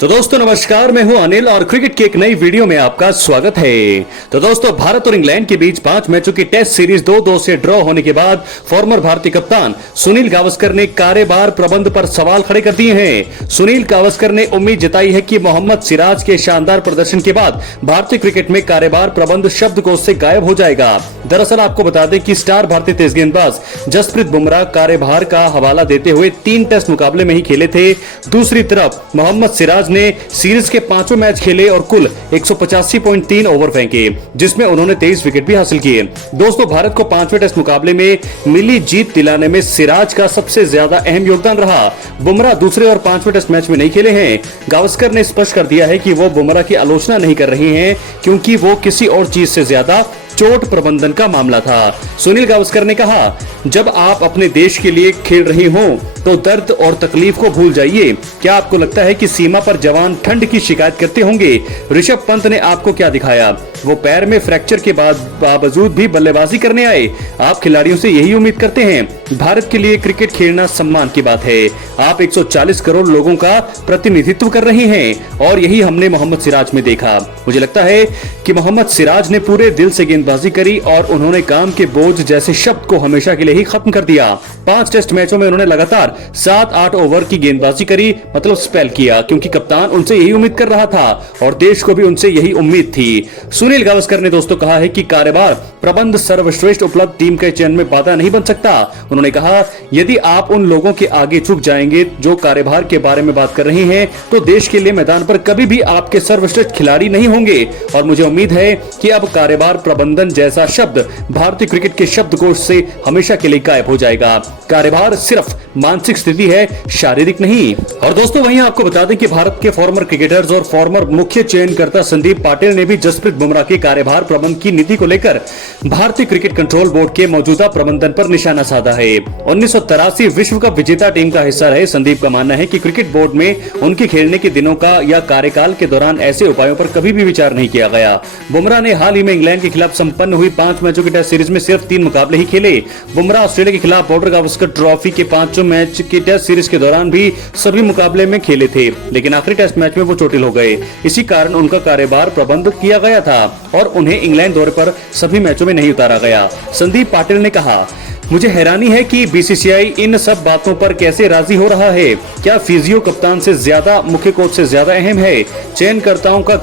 तो दोस्तों नमस्कार, मैं हूं अनिल और क्रिकेट की एक नई वीडियो में आपका स्वागत है। तो दोस्तों भारत और इंग्लैंड के बीच 5 मैचों की टेस्ट सीरीज 2-2 से ड्रॉ होने के बाद फॉर्मर भारतीय कप्तान सुनील गावस्कर ने कार्यभार प्रबंध पर सवाल खड़े कर दिए हैं। सुनील गावस्कर ने उम्मीद जताई है कि मोहम्मद सिराज के शानदार प्रदर्शन के बाद भारतीय क्रिकेट में कार्यभार प्रबंध शब्दकोश से गायब हो जाएगा। दरअसल आपको बता दें कि स्टार भारतीय तेज गेंदबाज जसप्रीत बुमराह कार्यभार का हवाला देते हुए 3 टेस्ट मुकाबले में ही खेले थे। दूसरी तरफ मोहम्मद सिराज ने सीरीज के 5 मैच खेले और कुल 185.3 ओवर फेंके, जिसमें उन्होंने 23 विकेट भी हासिल किए। दोस्तों भारत को 5वें टेस्ट मुकाबले में मिली जीत दिलाने में सिराज का सबसे ज्यादा अहम योगदान रहा। बुमराह दूसरे और 5वें टेस्ट मैच में नहीं खेले हैं। गावस्कर ने स्पष्ट कर दिया है कि वो बुमराह की आलोचना नहीं कर रहे हैं, क्योंकि वो किसी और चीज से ज्यादा चोट प्रबंधन का मामला था। सुनील गावस्कर ने कहा, जब आप अपने देश के लिए खेल रहे हो तो दर्द और तकलीफ को भूल जाइए। क्या आपको लगता है कि सीमा पर जवान ठंड की शिकायत करते होंगे? ऋषभ पंत ने आपको क्या दिखाया? वो पैर में फ्रैक्चर के बावजूद भी बल्लेबाजी करने आए। आप खिलाड़ियों से यही उम्मीद करते हैं। भारत के लिए क्रिकेट खेलना सम्मान की बात है। आप 140 करोड़ लोगों का प्रतिनिधित्व कर रहे हैं और यही हमने मोहम्मद सिराज में देखा। मुझे लगता है कि मोहम्मद सिराज ने पूरे दिल से गेंदबाजी करी और उन्होंने काम के बोझ जैसे शब्द को हमेशा के लिए ही खत्म कर दिया। 5 टेस्ट मैचों में उन्होंने लगातार 7-8 ओवर की गेंदबाजी करी, मतलब स्पेल किया, क्योंकि कप्तान उनसे यही उम्मीद कर रहा था और देश को भी उनसे यही उम्मीद थी। सुनील गावस्कर ने दोस्तों कहा है कि कार्यभार प्रबंध सर्वश्रेष्ठ उपलब्ध टीम के चयन में बाधा नहीं बन सकता। उन्होंने कहा, यदि आप उन लोगों के आगे झुक जाएंगे जो कार्यभार के बारे में बात कर रहे हैं, तो देश के लिए मैदान पर कभी भी आपके सर्वश्रेष्ठ खिलाड़ी नहीं होंगे। और मुझे उम्मीद है कि अब कार्यभार प्रबंधन जैसा शब्द भारतीय क्रिकेट के शब्दकोश से हमेशा के लिए गायब हो जाएगा। कार्यभार सिर्फ मानसिक स्थिति है, शारीरिक नहीं। और दोस्तों वहीं आपको बता दें कि भारत के फॉर्मर क्रिकेटर्स और फॉर्मर मुख्य चयनकर्ता संदीप पाटिल ने भी जसप्रीत बुमराह के कार्यभार प्रबंध की नीति को लेकर भारतीय क्रिकेट कंट्रोल बोर्ड के मौजूदा प्रबंधन पर निशाना साधा है। 1983 विश्व कप विजेता टीम का हिस्सा रहे संदीप का मानना है कि क्रिकेट बोर्ड में उनके खेलने के दिनों का या कार्यकाल के दौरान ऐसे उपायों पर कभी भी विचार नहीं किया गया। बुमराह ने हाल ही में इंग्लैंड के खिलाफ संपन्न हुई 5 मैचों की टेस्ट सीरीज में सिर्फ 3 मुकाबले ही खेले। बुमराह ऑस्ट्रेलिया के खिलाफ बॉर्डर गावस्कर ट्रॉफी के 5 मैच की टेस्ट सीरीज के दौरान भी सभी मुकाबले में खेले थे, लेकिन आखिरी टेस्ट मैच में वो चोटिल हो गए। इसी कारण उनका कार्यभार प्रबंध किया गया था और उन्हें इंग्लैंड दौरे पर सभी मैचों में नहीं उतारा गया। संदीप पाटिल ने कहा, मुझे हैरानी है कि बीसीसीआई इन सब बातों पर कैसे राजी हो रहा है। क्या फिजियो कप्तान से ज्यादा, मुख्य कोच से ज्यादा अहम है? चयनकर्ताओं का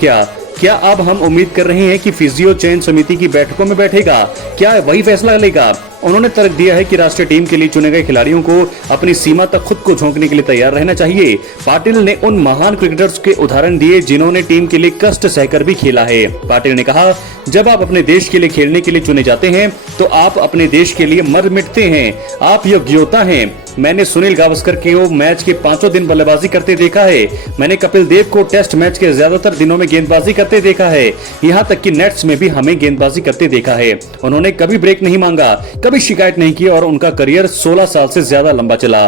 क्या अब हम उम्मीद कर रहे हैं कि फिजियो चयन समिति की बैठकों में बैठेगा? क्या वही फैसला लेगा? उन्होंने तर्क दिया है कि राष्ट्रीय टीम के लिए चुने गए खिलाड़ियों को अपनी सीमा तक खुद को झोंकने के लिए तैयार रहना चाहिए। पाटिल ने उन महान क्रिकेटर्स के उदाहरण दिए जिन्होंने टीम के लिए कष्ट सहकर भी खेला है। पाटिल ने कहा, जब आप अपने देश के लिए खेलने के लिए चुने जाते हैं तो आप अपने देश के लिए मर मिटते हैं। आप योग्यता हैं। मैंने सुनील गावस्कर को मैच के 5 दिन बल्लेबाजी करते देखा है। मैंने कपिल देव को टेस्ट मैच के ज्यादातर दिनों में गेंदबाजी करते देखा है। यहाँ तक कि नेट्स में भी हमें गेंदबाजी करते देखा है। उन्होंने कभी ब्रेक नहीं मांगा, कभी शिकायत नहीं की और उनका करियर 16 साल से ज्यादा लंबा चला।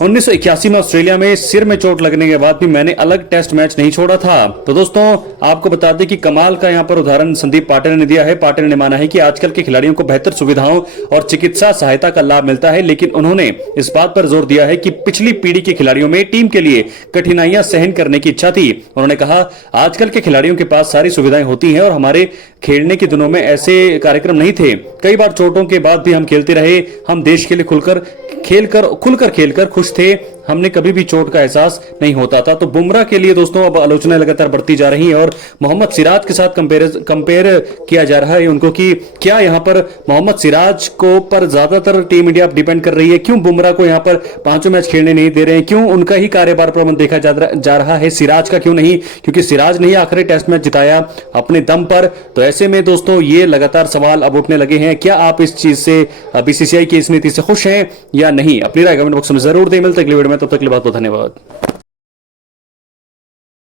1981 में ऑस्ट्रेलिया में सिर में चोट लगने के बाद भी मैंने अलग टेस्ट मैच नहीं छोड़ा था। तो दोस्तों आपको बता दें कि कमाल का यहाँ पर उदाहरण संदीप पाटिल ने दिया है। पाटिल ने माना है कि आजकल के खिलाड़ियों को बेहतर सुविधाओं और चिकित्सा सहायता का लाभ मिलता है, लेकिन उन्होंने इस बात पर जोर दिया है कि पिछली पीढ़ी के खिलाड़ियों में टीम के लिए कठिनाइयां सहन करने की इच्छा थी। उन्होंने कहा, आजकल के खिलाड़ियों के पास सारी सुविधाएं होती हैं और हमारे खेलने के दिनों में ऐसे कार्यक्रम नहीं थे। कई बार चोटों के बाद भी हम खेलते रहे। हम देश के लिए खुलकर खेलकर खुश थे। हमने कभी भी चोट का एहसास नहीं होता था। तो बुमराह के लिए दोस्तों अब आलोचनाएं लगातार बढ़ती जा रही हैं और मोहम्मद सिराज के साथ कंपेयर किया जा रहा है उनको कि क्या यहाँ पर मोहम्मद सिराज को पर ज्यादातर टीम इंडिया डिपेंड कर रही है। क्यों बुमराह को यहाँ पर 5 मैच खेलने नहीं दे रहे हैं? क्यों उनका ही कार्यभार प्रबंध देखा जा रहा है, सिराज का क्यों नहीं? क्योंकि सिराज ने ही आखिरी टेस्ट मैच जिताया अपने दम पर। तो ऐसे में दोस्तों ये लगातार सवाल अब उठने लगे हैं। क्या आप इस चीज से, बीसीसीआई की इस नीति से खुश हैं या नहीं? अपनी राय कमेंट बॉक्स में जरूर दें। मिलते अगली वीडियो में, तब तक के लिए बहुत बहुत धन्यवाद।